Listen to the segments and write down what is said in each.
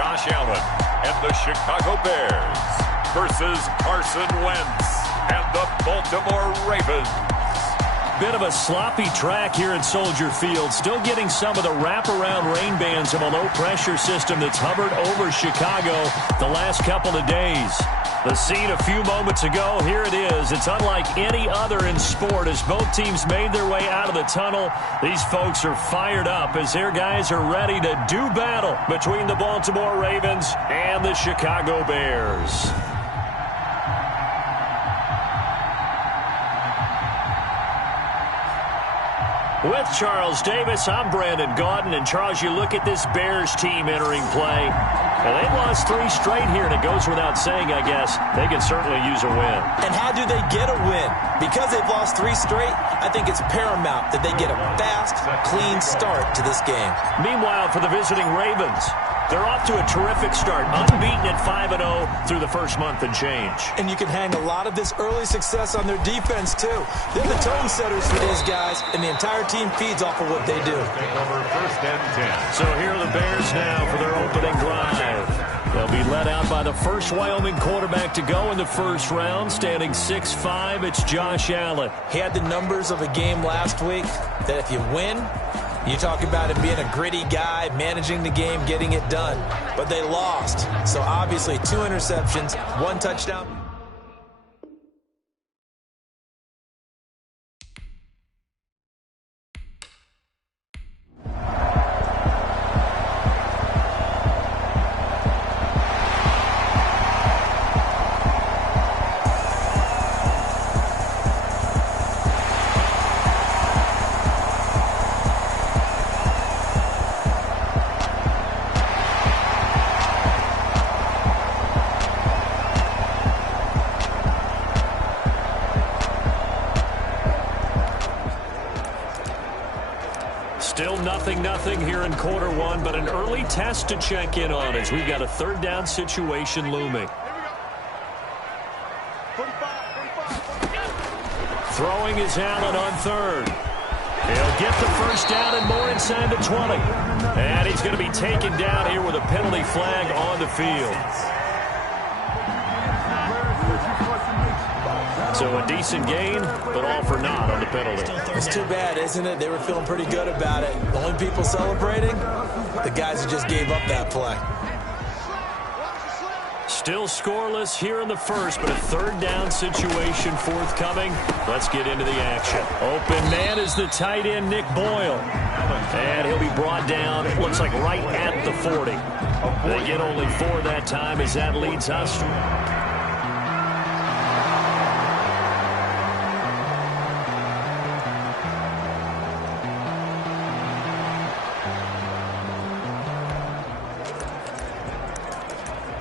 Josh Allen and the Chicago Bears versus Carson Wentz and the Baltimore Ravens. Bit of a sloppy track here at Soldier Field. Still getting some of the wraparound rain bands of a low-pressure system that's hovered over Chicago the last couple of days. The scene a few moments ago, here it is. It's unlike any other in sport as both teams made their way out of the tunnel. These folks are fired up as their guys are ready to do battle between the Baltimore Ravens and the Chicago Bears. With Charles Davis, I'm Brandon Gaudin. And, Charles, you look at this Bears team entering play. And they've lost 3 straight here, and it goes without saying, I guess, they can certainly use a win. And how do they get a win? Because they've lost 3 straight, I think it's paramount that they get a fast, clean start to this game. Meanwhile, for the visiting Ravens, they're off to a terrific start, unbeaten at 5-0 through the first month and change. And you can hang a lot of this early success on their defense, too. They're the tone setters for these guys, and the entire team feeds off of what they do. Over 1st and 10. So here are the Bears now for their opening drive. They'll be led out by the first Wyoming quarterback to go in the first round, standing 6'5". It's Josh Allen. He had the numbers of a game last week that if you win, you talk about him being a gritty guy, managing the game, getting it done. But they lost. So obviously 2 interceptions, 1 touchdown. Still nothing here in quarter 1, but an early test to check in on as we've got a 3rd down situation looming. Throwing is Allen on 3rd. He'll get the first down and more inside the 20. And he's going to be taken down here with a penalty flag on the field. So a decent gain, but all for naught on the penalty. It's too bad, isn't it? They were feeling pretty good about it. The only people celebrating, the guys who just gave up that play. Still scoreless here in the first, but a 3rd down situation forthcoming. Let's get into the action. Open man is the tight end, Nick Boyle. And he'll be brought down, looks like right at the 40. They get only 4 that time as that leads us.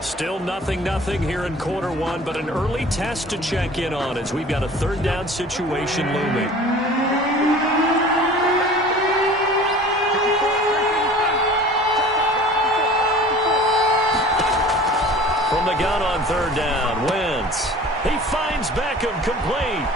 Still nothing here in quarter 1, but an early test to check in on as we've got a 3rd down situation looming. From the gun on 3rd down, Wentz. He finds Beckham complete.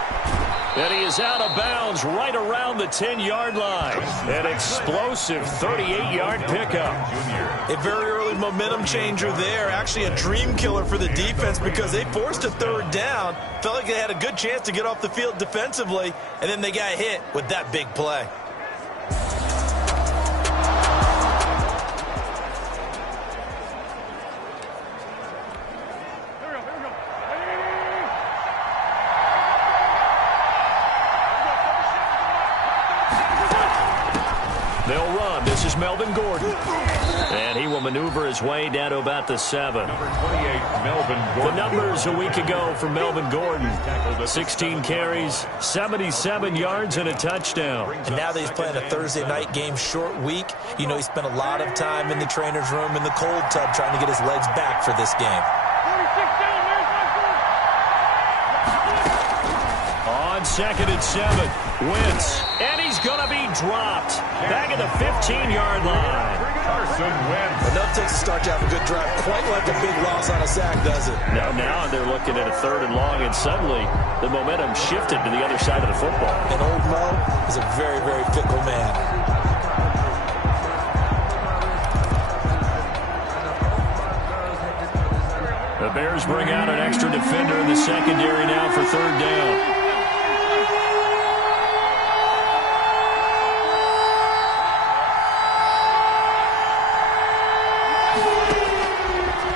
And he is out of bounds right around the 10-yard line. An explosive 38-yard pickup. A very early momentum changer there. Actually a dream killer for the defense because they forced a 3rd down. Felt like they had a good chance to get off the field defensively, and then they got hit with that big play. They'll run. This is Melvin Gordon. And he will maneuver his way down to about the 7. Number 28, Melvin Gordon. The numbers a week ago for Melvin Gordon. 16 carries, 77 yards, and a touchdown. And now that he's playing a Thursday night game, short week, you know he spent a lot of time in the trainer's room in the cold tub trying to get his legs back for this game. On 2nd and 7, Wentz. And he's going to be dropped. Back at the 15-yard line. Carson Wentz. Enough takes to start to have a good drive. Quite like a big loss on a sack, does it? Now they're looking at a 3rd and long, and suddenly the momentum shifted to the other side of the football. And old Mo is a very, very fickle man. Bears bring out an extra defender in the secondary now for third down.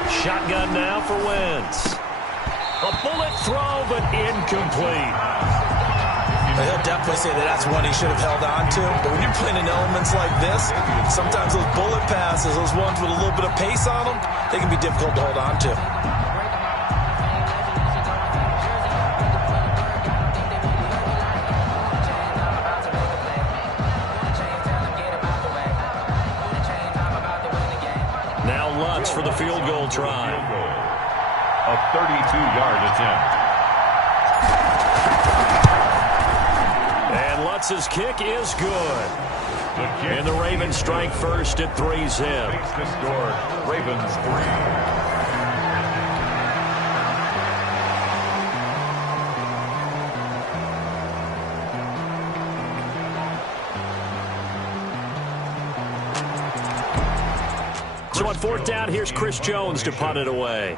Shotgun now for Wentz. A bullet throw, but incomplete. He'll definitely say that that's one he should have held on to. But when you're playing in elements like this, sometimes those bullet passes, those ones with a little bit of pace on them, they can be difficult to hold on to. Now Lutz for the field goal try. A 32-yard attempt. And Lutz's kick is good. And the Ravens strike first at 3-zip. Makes the score. Ravens 3. So on fourth down, here's Chris Jones to punt it away.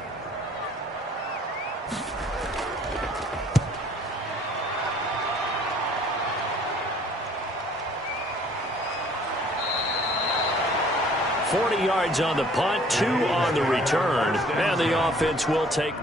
$40 yards on the punt, 2 on the return, and the offense will take.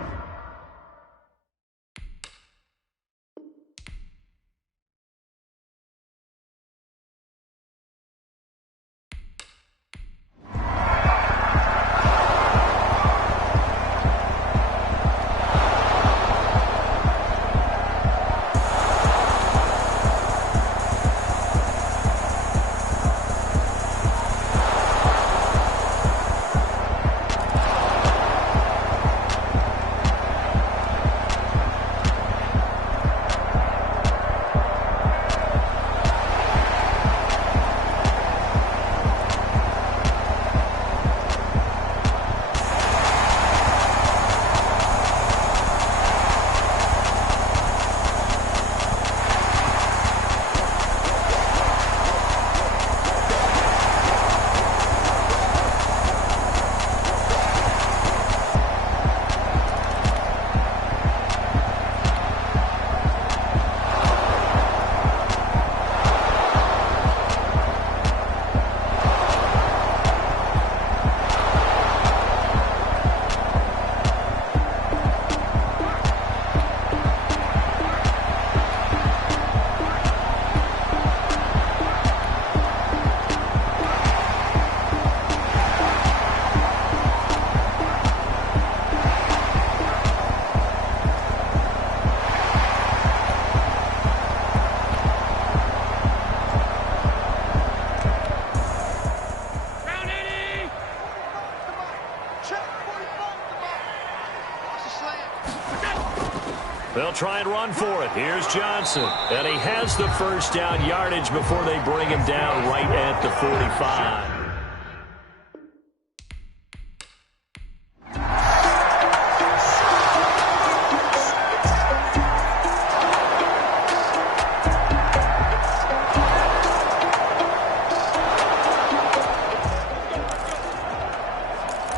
They'll try and run for it. Here's Johnson. And he has the first down yardage before they bring him down right at the 45.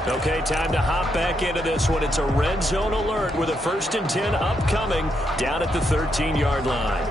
Okay, time to hop back into this one. It's a red zone alert with a 1st and 10 upcoming down at the 13-yard line.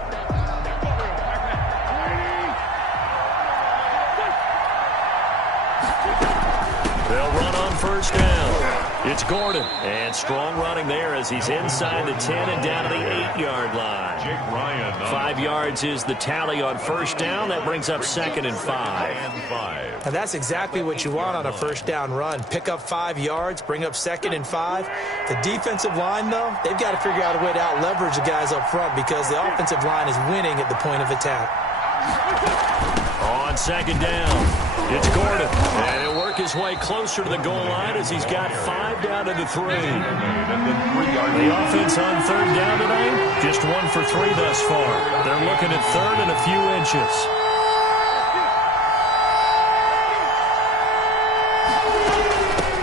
They'll run on first down. It's Gordon, and strong running there as he's inside the 10 and down to the 8-yard line. Jake Ryan. 5 yards is the tally on first down. That brings up 2nd and 5. And that's exactly what you want on a first down run. Pick up 5 yards, bring up 2nd and 5. The defensive line, though, they've got to figure out a way to out-leverage the guys up front because the offensive line is winning at the point of attack. On 2nd down, it's Gordon. And he'll work his way closer to the goal line as he's got 5 down to the 3. The offense on 3rd down tonight, just 1 for 3 thus far. They're looking at 3rd and a few inches.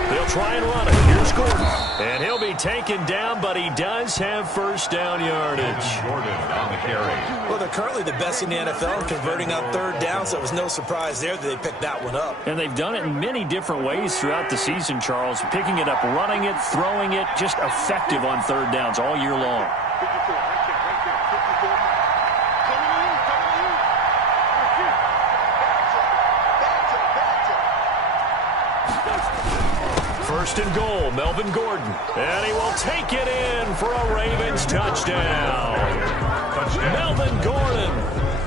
They'll try and run it. Here's Gordon. And he'll be taken down, but he does have first down yardage. Gordon on the carry. Well, they're currently the best in the NFL in converting on third down, so it was no surprise there that they picked that one up. And they've done it in many different ways throughout the season, Charles. Picking it up, running it, throwing it, just effective on third downs all year long. First and goal, Melvin Gordon. And he will take it in for a Ravens touchdown. Melvin Gordon,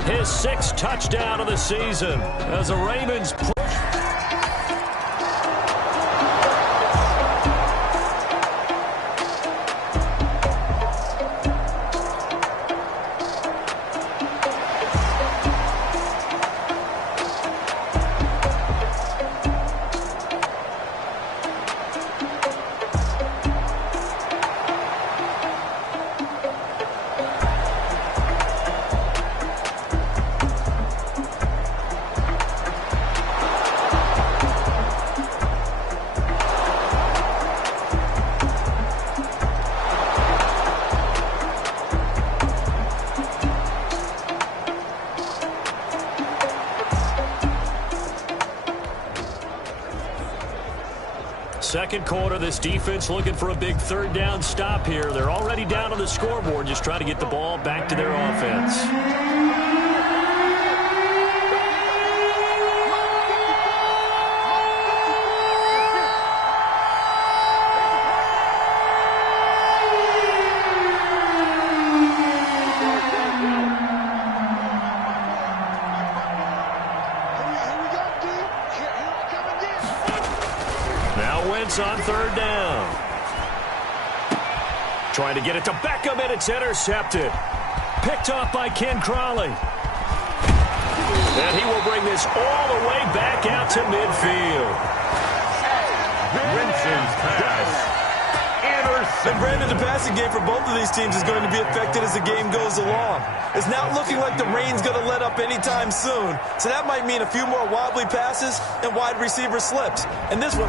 his 6th touchdown of the season as the Ravens push. Second quarter, this defense looking for a big third down stop here. They're already down on the scoreboard, just trying to get the ball back to their offense. On third down. Trying to get it to Beckham, and it's intercepted. Picked off by Ken Crawley. And he will bring this all the way back out to midfield. Winston's pass. Intercepted. And Brandon, the passing game for both of these teams is going to be affected as the game goes along. It's not looking like the rain's going to let up anytime soon. So that might mean a few more wobbly passes and wide receiver slips. And this one...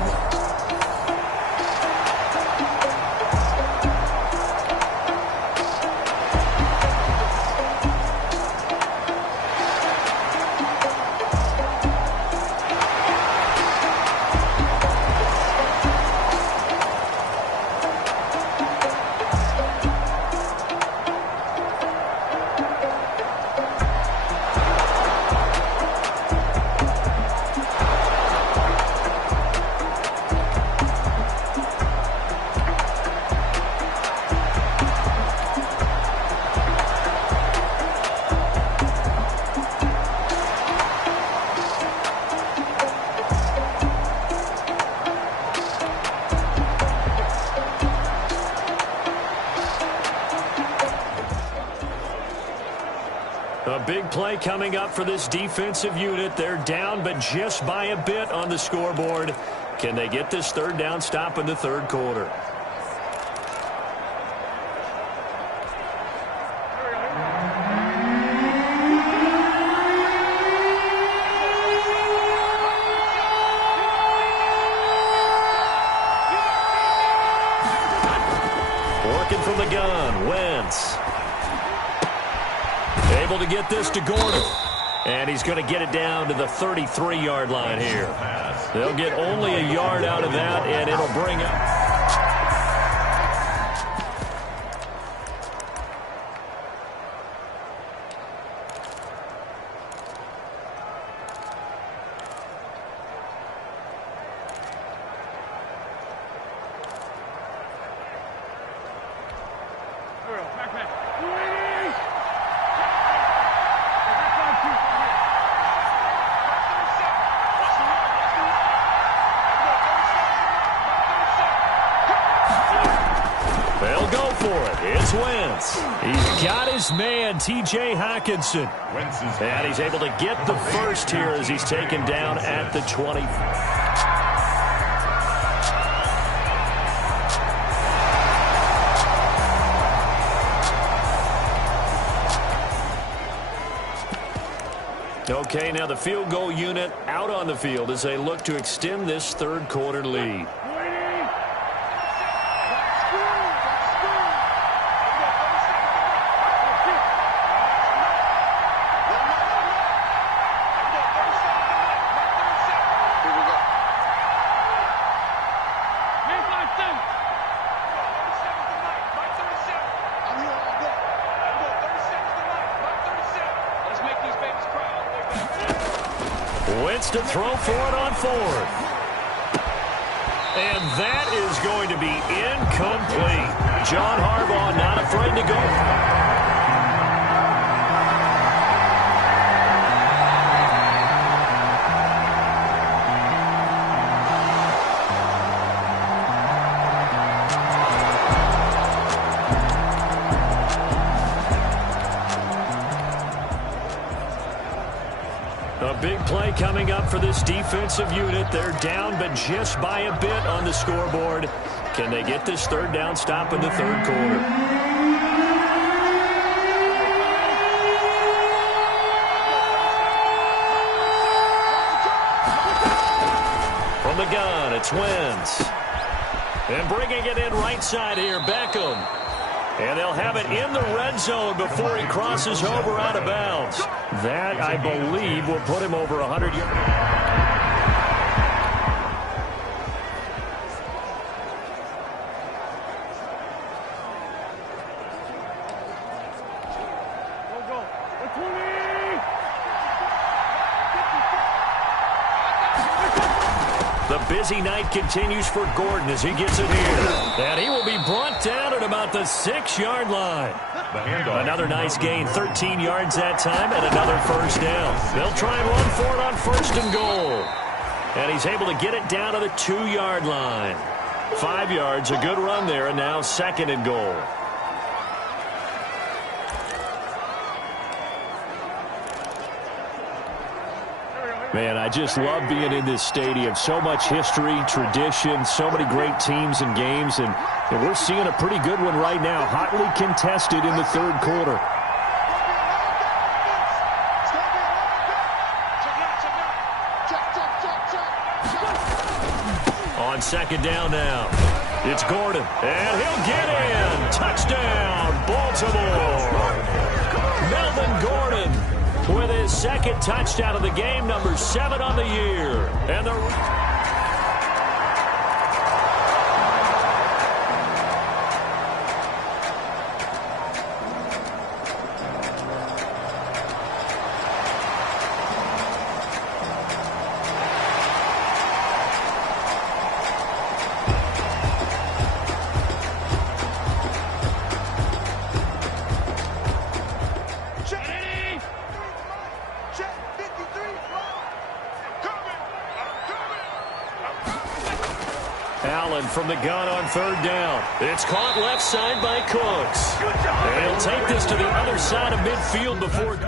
A big play coming up for this defensive unit. They're down, but just by a bit on the scoreboard. Can they get this third down stop in the third quarter? Working from the gun, Wentz. Able to get this to Gordon. And he's going to get it down to the 33-yard line here. They'll get only a yard out of that, and it'll bring up. It's Wentz. He's got his man, T.J. Hockenson. And he's able to get the first here as he's taken down at the 20. Okay, now the field goal unit out on the field as they look to extend this third quarter lead. Wentz to throw for it on fourth. And that is going to be incomplete. John Harbaugh not afraid to go. A big play coming up for this defensive unit. They're down, but just by a bit on the scoreboard. Can they get this third down stop in the third quarter? From the gun, it's Wentz. And bringing it in right side here, Beckham. And they'll have it in the red zone before he crosses over out of bounds. That, I believe, will put him over 100 yards. The busy night continues for Gordon as he gets it here. And he will be brought down at about the 6-yard line. Another nice gain, 13 yards that time, and another first down. They'll try and run for it on first and goal. And he's able to get it down to the 2-yard line. 5 yards, a good run there, and now second and goal. Man, I just love being in this stadium. So much history, tradition, so many great teams and games, and we're seeing a pretty good one right now, hotly contested in the third quarter. On second down now, it's Gordon, and he'll get in. Touchdown, Baltimore. Melvin Gordon with his second touchdown of the game, number 7 on the year. And the Allen from the gun on third down. It's caught left side by Cooks. And he'll take this to the other side of midfield before...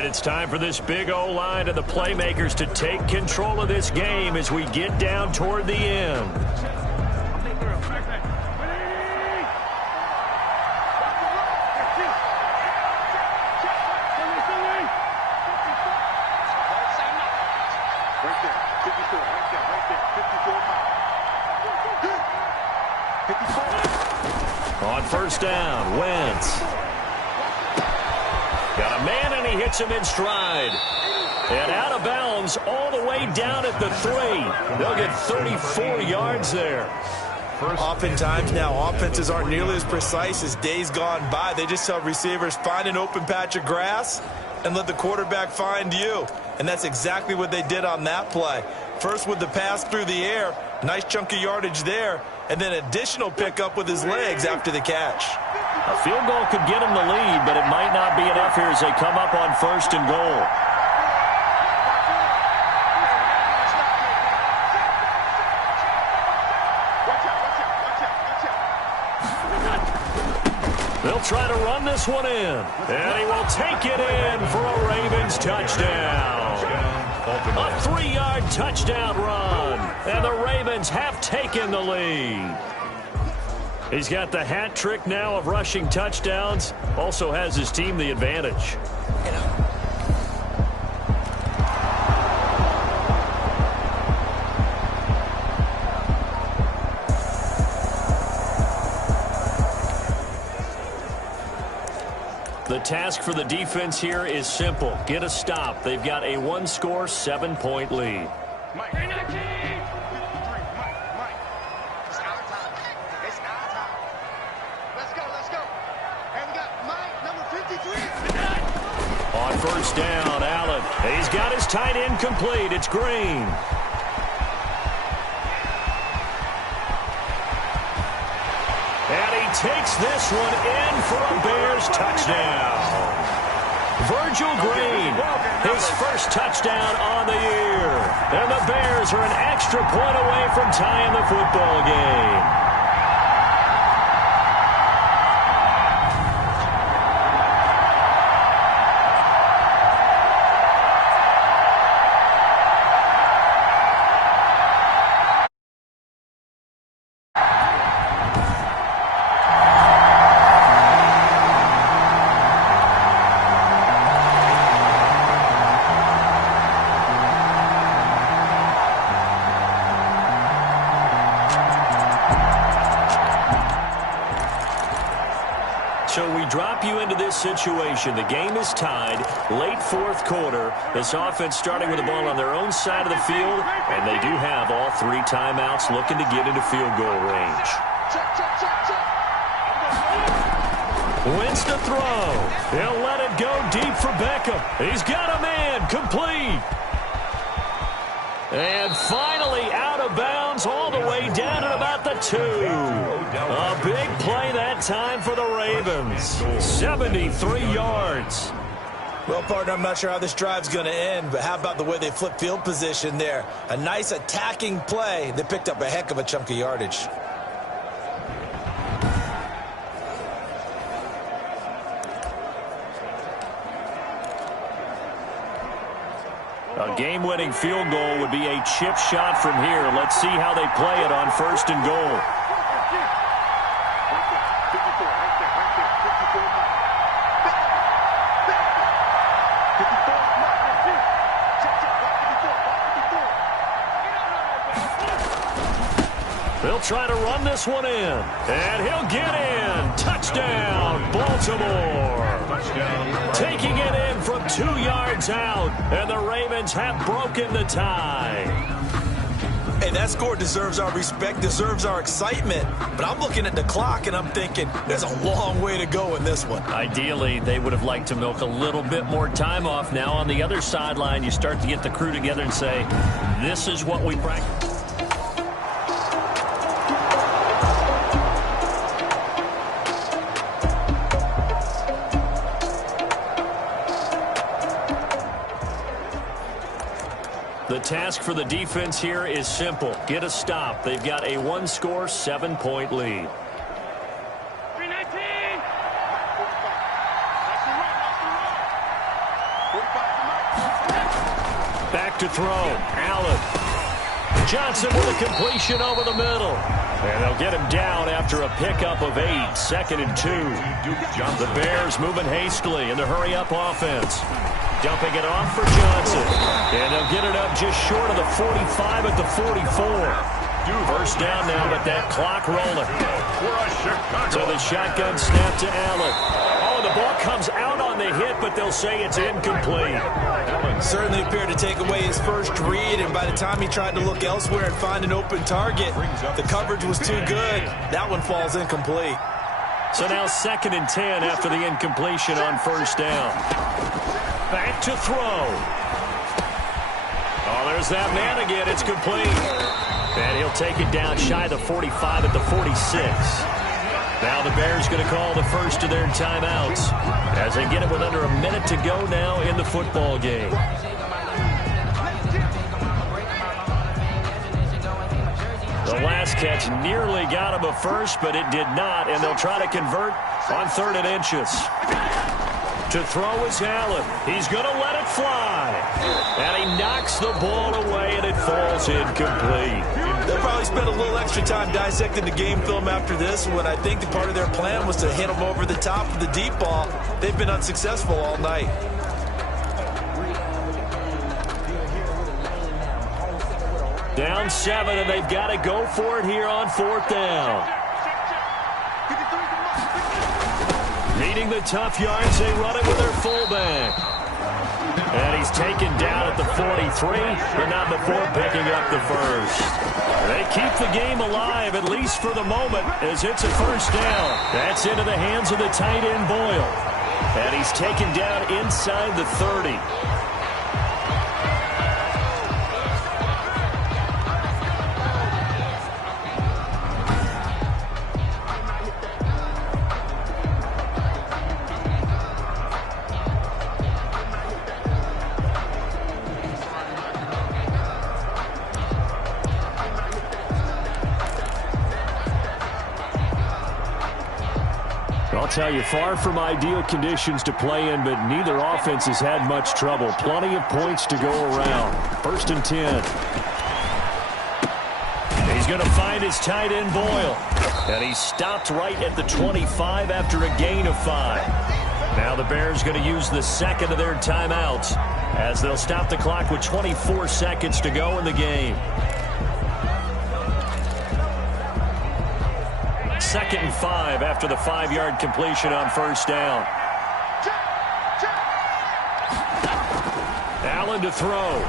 It's time for this big O-line and the playmakers to take control of this game as we get down toward the end. On first down, Wentz. Got a man, and he hits him in stride. And out of bounds all the way down at the 3. They'll get 34 yards there. Oftentimes now, offenses aren't nearly as precise as days gone by. They just tell receivers, find an open patch of grass and let the quarterback find you. And that's exactly what they did on that play. First with the pass through the air, nice chunk of yardage there, and then additional pickup with his legs after the catch. A field goal could get him the lead, but it might not be enough here as they come up on 1st and goal. They'll try to run this one in, and he will take it in for a Ravens touchdown. A 3-yard touchdown run, and the Ravens have taken the lead. He's got the hat trick now of rushing touchdowns, also has his team the advantage. The task for the defense here is simple. Get a stop. They've got a 1-score, 7-point lead. Mike. It's our time. It's our time. Let's go. And we got Mike, number 53. On 1st down, Allen. He's got his tight end complete. It's Green. And he takes this one in for a Bears touchdown. Virgil Green, his first touchdown on the year. And the Bears are an extra point away from tying the football game. So we drop you into this situation. The game is tied. Late 4th quarter. This offense starting with the ball on their own side of the field. And they do have all 3 timeouts looking to get into field goal range. Wins to throw. He'll let it go deep for Beckham. He's got a man. Complete. And finally out of bounds all the way down at about the 2. A big play that time for the Ravens. 73 yards. Well, partner, I'm not sure how this drive's going to end, but how about the way they flip field position there? A nice attacking play. They picked up a heck of a chunk of yardage. A game-winning field goal would be a chip shot from here. Let's see how they play it on 1st and goal. They'll try to run this one in, and he'll get in. Touchdown, Baltimore. Taking it in from 2 yards out, and the Ravens have broken the tie. Hey, that score deserves our respect, deserves our excitement. But I'm looking at the clock, and I'm thinking there's a long way to go in this one. Ideally, they would have liked to milk a little bit more time off. Now on the other sideline, you start to get the crew together and say, this is what we practice. The task for the defense here is simple. Get a stop. They've got a 1-score, 7-point lead. 319. Back to throw. Allen. Johnson with a completion over the middle. And they'll get him down after a pickup of 8. 2nd and 2. The Bears moving hastily in the hurry-up offense. Dumping it off for Johnson. And they'll get it up just short of the 45 at the 44. First down now, but that clock rolling. So the shotgun snap to Allen. Oh, the ball comes out on the hit, but they'll say it's incomplete. Certainly appeared to take away his first read, and by the time he tried to look elsewhere and find an open target, the coverage was too good. That one falls incomplete. So now 2nd and 10 after the incompletion on first down. Back to throw. Oh, there's that man again. It's complete. And he'll take it down shy of the 45 at the 46. Now the Bears going to call the first of their timeouts as they get it with under a minute to go now in the football game. The last catch nearly got him a first, but it did not, and they'll try to convert on 3rd and inches. To throw is Allen. He's going to let it fly. And he knocks the ball away, and it falls incomplete. They'll probably spend a little extra time dissecting the game film after this, when I think the part of their plan was to hit them over the top of the deep ball. They've been unsuccessful all night. Down 7, and they've got to go for it here on 4th down. Needing the tough yards, they run it with their fullback. And he's taken down at the 43, but not before picking up the first. They keep the game alive, at least for the moment, as it's a first down. That's into the hands of the tight end, Boyle. And he's taken down inside the 30. I'll tell you, far from ideal conditions to play in, but neither offense has had much trouble. Plenty of points to go around. 1st and 10. He's going to find his tight end, Boyle. And he stopped right at the 25 after a gain of 5. Now the Bears going to use the 2nd of their timeouts as they'll stop the clock with 24 seconds to go in the game. 2nd and 5 after the 5-yard completion on first down. Allen to throw.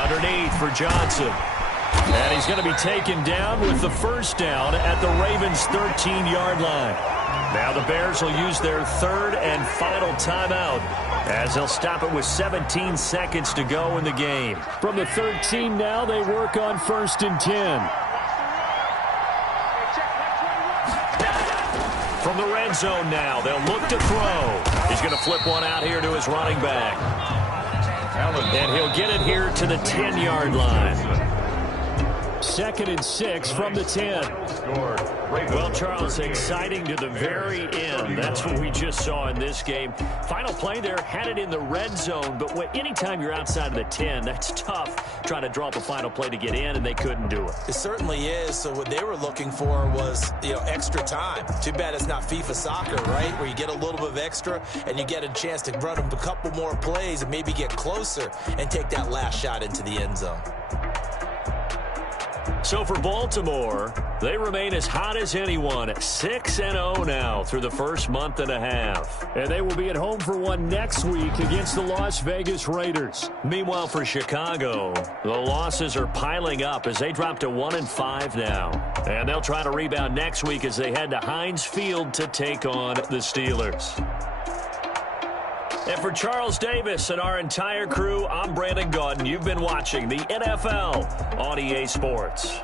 Underneath for Johnson. And he's going to be taken down with the first down at the Ravens' 13-yard line. Now the Bears will use their 3rd and final timeout as they'll stop it with 17 seconds to go in the game. From the 13 now, they work on 1st and 10. From the red zone now, they'll look to throw. He's going to flip one out here to his running back. And he'll get it here to the 10-yard line. 2nd and 6 from the 10. Well, Charles, exciting to the very end. That's what we just saw in this game. Final play there, had it in the red zone, but anytime you're outside of the 10, that's tough trying to draw up a final play to get in, and they couldn't do it. It certainly is. So what they were looking for was, extra time. Too bad it's not FIFA soccer, right, where you get a little bit of extra and you get a chance to run a couple more plays and maybe get closer and take that last shot into the end zone. So for Baltimore, they remain as hot as anyone at 6-0 now through the first month and a half. And they will be at home for one next week against the Las Vegas Raiders. Meanwhile, for Chicago, the losses are piling up as they drop to 1-5 now. And they'll try to rebound next week as they head to Heinz Field to take on the Steelers. And for Charles Davis and our entire crew, I'm Brandon Gaudin. You've been watching the NFL on EA Sports.